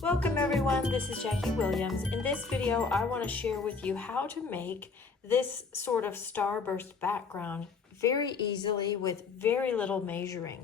Welcome everyone, this is Jackie Williams. In this video, I want to share with you how to make this sort of starburst background very easily with very little measuring.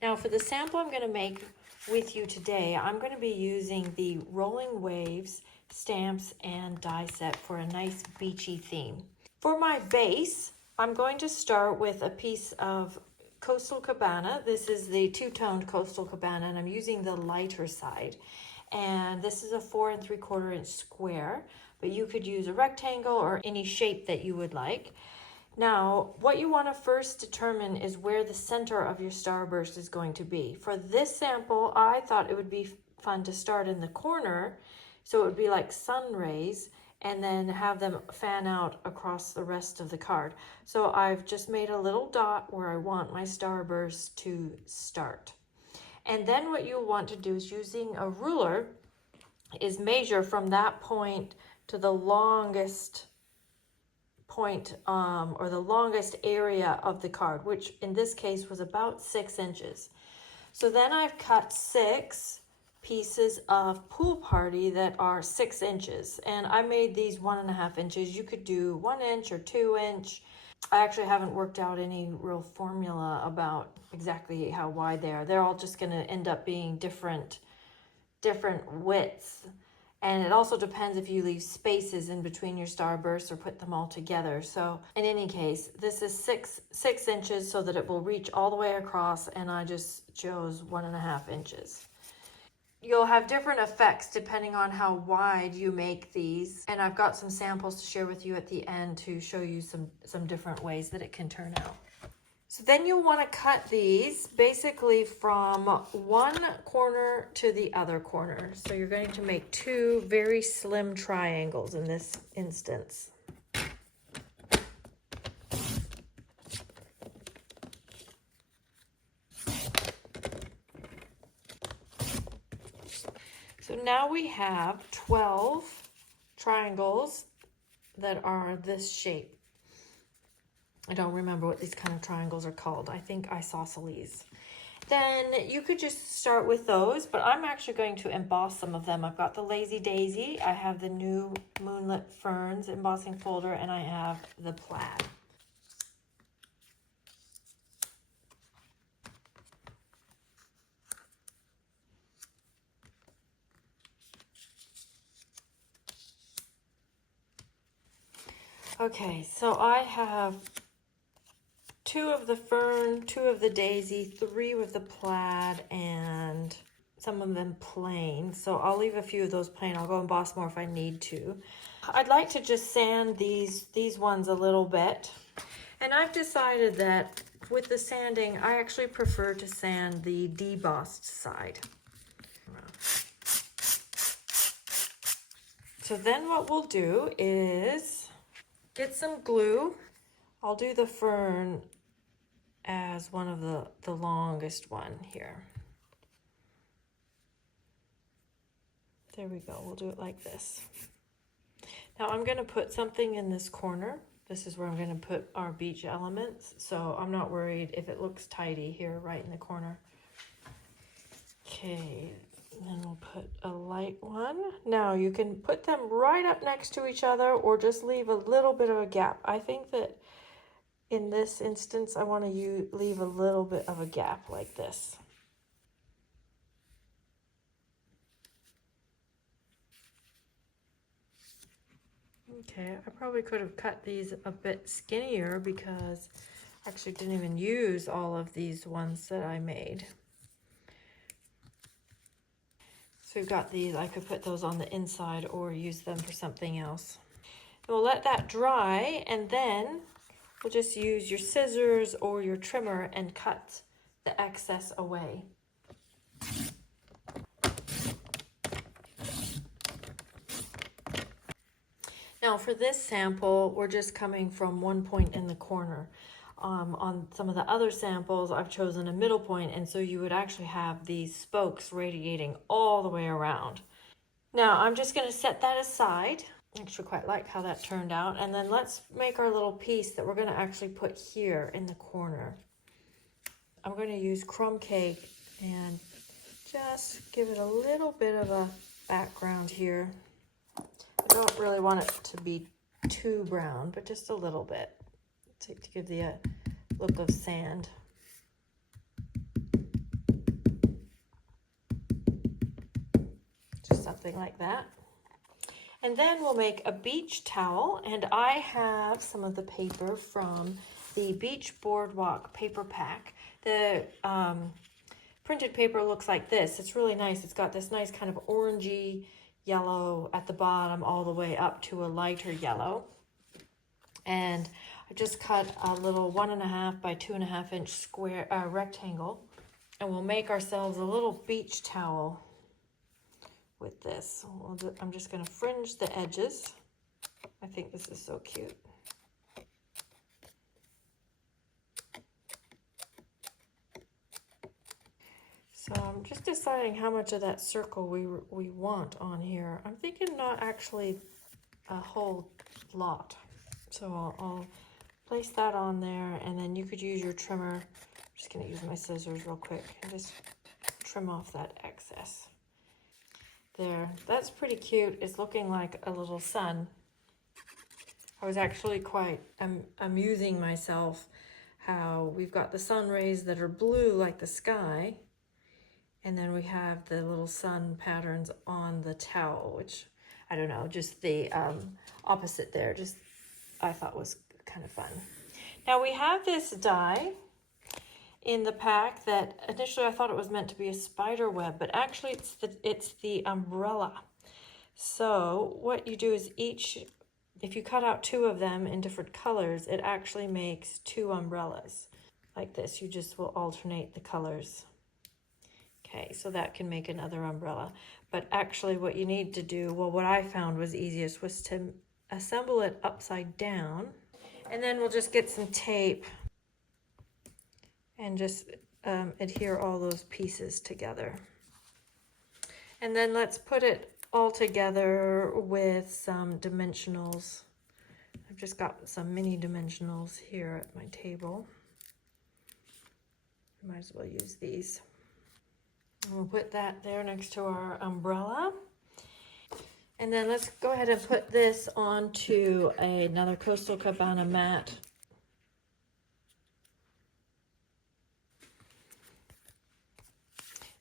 Now for the sample I'm going to make with you today, I'm going to be using the Rolling Waves stamps and die set for a nice beachy theme. For my base, I'm going to start with a piece of Coastal Cabana. This is the two-toned Coastal Cabana and I'm using the lighter side. And this is a 4 3/4 inch square, but you could use a rectangle or any shape that you would like. Now, what you want to first determine is where the center of your starburst is going to be. For this sample, I thought it would be fun to start in the corner, so it would be like sun rays, and then have them fan out across the rest of the card. So I've just made a little dot where I want my starburst to start. And then what you'll want to do is, using a ruler, is measure from that point to the longest point or the longest area of the card, which in this case was about 6 inches. So then I've cut 6 pieces of Pool Party that are 6 inches, and I made these 1.5 inches. You could do 1 inch or 2 inch. I actually haven't worked out any real formula about exactly how wide they are. They're all just going to end up being different widths. And it also depends if you leave spaces in between your starbursts or put them all together. So in any case, this is six inches so that it will reach all the way across, and I just chose 1.5 inches. You'll have different effects depending on how wide you make these. And I've got some samples to share with you at the end to show you some different ways that it can turn out. So then you'll want to cut these basically from one corner to the other corner. So you're going to make 2 very slim triangles in this instance. So now we have 12 triangles that are this shape. I don't remember what these kind of triangles are called. I think isosceles. Then you could just start with those, but I'm actually going to emboss some of them. I've got the Lazy Daisy, I have the new Moonlit Ferns embossing folder, and I have the plaid. Okay, so I have 2 of the fern, 2 of the daisy, 3 with the plaid, and some of them plain. So I'll leave a few of those plain. I'll go emboss more if I need to. I'd like to just sand these ones a little bit. And I've decided that with the sanding, I actually prefer to sand the debossed side. So then what we'll do is get some glue. I'll do the fern as one of the longest one here. There we go. We'll do it like this. Now I'm going to put something in this corner. This is where I'm going to put our beach elements. So I'm not worried if it looks tidy here right in the corner. Okay, and then we'll put a light one. Now you can put them right up next to each other or just leave a little bit of a gap. I think that in this instance, I want to leave a little bit of a gap like this. Okay, I probably could have cut these a bit skinnier because I actually didn't even use all of these ones that I made. So we've got these, I could put those on the inside or use them for something else. And we'll let that dry, and then we'll just use your scissors or your trimmer and cut the excess away. Now for this sample, we're just coming from one point in the corner. On some of the other samples, I've chosen a middle point, and so you would actually have these spokes radiating all the way around. Now I'm just going to set that aside. I actually quite like how that turned out. And then let's make our little piece that we're going to actually put here in the corner. I'm going to use crumb cake and just give it a little bit of a background here. I don't really want it to be too brown, but just a little bit to give the look of sand. Just something like that. And then we'll make a beach towel, and I have some of the paper from the Beach Boardwalk paper pack. The printed paper looks like this. It's really nice. It's got this nice kind of orangey yellow at the bottom all the way up to a lighter yellow. And I just cut a little 1.5 by 2.5 inch square rectangle, and we'll make ourselves a little beach towel with this. I'm just going to fringe the edges. I think this is so cute. So I'm just deciding how much of that circle we want on here. I'm thinking not actually a whole lot. So I'll place that on there, and then you could use your trimmer. I'm just going to use my scissors real quick and just trim off that excess. There, that's pretty cute. It's looking like a little sun. I was actually quite amusing myself how we've got the sun rays that are blue like the sky, and then we have the little sun patterns on the towel, which, I don't know, just the opposite there, just I thought was kind of fun. Now we have this die in the pack that initially I thought it was meant to be a spider web, but actually it's the umbrella. So what you do is if you cut out 2 of them in different colors, it actually makes 2 umbrellas. Like this, you just will alternate the colors. Okay, so that can make another umbrella. But actually what you need to do, well, what I found was easiest was to assemble it upside down. And then we'll just get some tape and just adhere all those pieces together. And then let's put it all together with some dimensionals. I've just got some mini dimensionals here at my table. Might as well use these. And we'll put that there next to our umbrella. And then let's go ahead and put this onto another Coastal Cabana mat.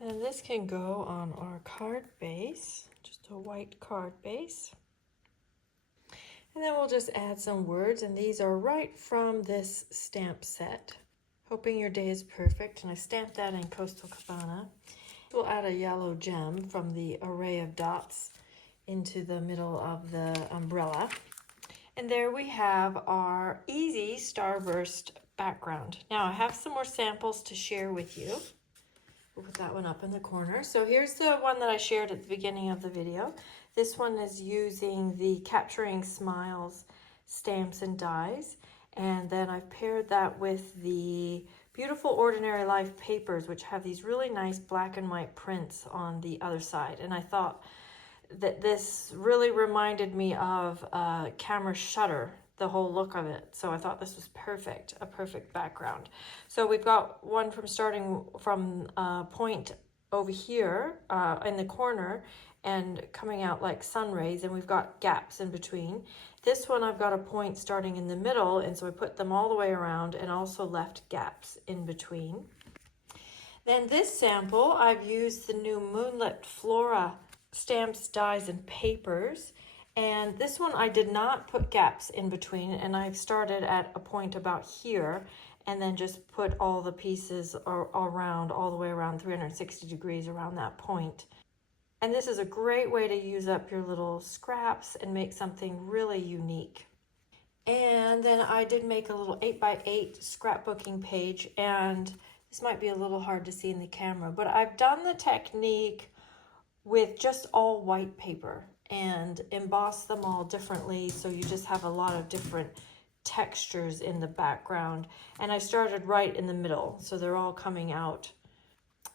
And this can go on our card base, just a white card base. And then we'll just add some words, and these are right from this stamp set. Hoping your day is perfect, and I stamped that in Coastal Cabana. We'll add a yellow gem from the array of dots into the middle of the umbrella. And there we have our easy starburst background. Now I have some more samples to share with you. We'll put that one up in the corner. So here's the one that I shared at the beginning of the video. This one is using the Capturing Smiles stamps and dies. And then I've paired that with the Beautiful Ordinary Life papers, which have these really nice black and white prints on the other side. And I thought that this really reminded me of camera shutter, the whole look of it. So I thought this was perfect, a perfect background. So we've got one from starting from point over here in the corner and coming out like sun rays, and we've got gaps in between. This one I've got a point starting in the middle, and so I put them all the way around and also left gaps in between. Then this sample, I've used the new Moonlit Flora stamps, dies, and papers. And this one I did not put gaps in between, and I've started at a point about here and then just put all the pieces around, all the way around 360 degrees around that point. And this is a great way to use up your little scraps and make something really unique. And then I did make a little 8x8 scrapbooking page, and this might be a little hard to see in the camera, but I've done the technique with just all white paper and embossed them all differently, so you just have a lot of different textures in the background. And I started right in the middle, so they're all coming out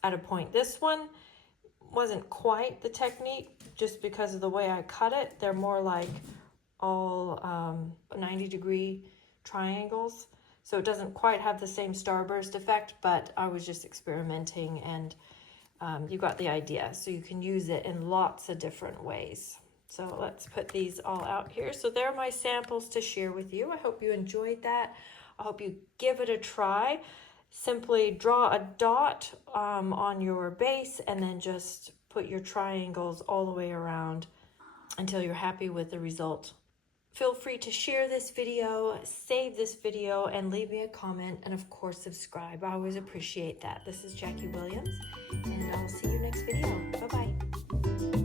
at a point. This one wasn't quite the technique just because of the way I cut it. They're more like all 90-degree triangles. So it doesn't quite have the same starburst effect, but I was just experimenting, and you got the idea. So you can use it in lots of different ways. So let's put these all out here. So there are my samples to share with you. I hope you enjoyed that. I hope you give it a try. Simply draw a dot on your base and then just put your triangles all the way around until you're happy with the result. Feel free to share this video, save this video, and leave me a comment, and of course subscribe. I always appreciate that. This is Jackie Williams, and I'll see you next video. Bye-bye.